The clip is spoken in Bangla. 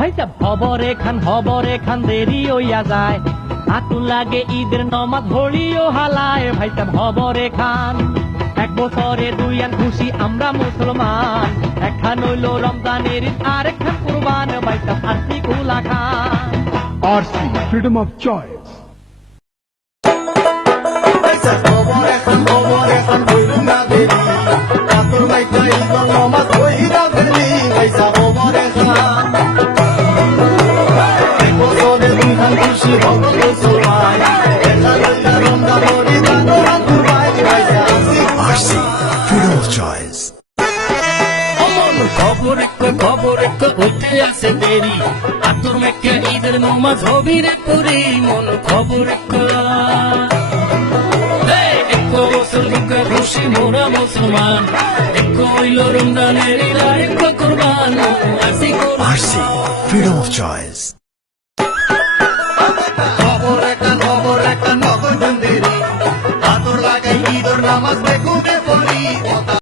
ভাই সাহেব হবরে খান দেরি হইয়া যায়, আতুন লাগে ঈদের নমাজ হলিও হালায়। ভাই সাহেব হবরে খান, এক বছরে দুই আন খুশি আমরা মুসলমান, একখান হইল রমজানের ঈদ আর একখান কুরবান। ভাই সাহেব আরসি কুলা খান। RC, freedom of choice. RC, freedom of choice. খবর হইতে আছে দেরি, আতর মেক্কা ঈদের নমাজ হবি রে পুরি। মন খবর খুশি মোরা মুসলমান, এক হইল রমজানের ঈদ আর এক কুরবান। RC, freedom of choice. খবর একটা নগর দেরি, আতর লাগাই ঈদের নামাজ বেগুনে পড়ি।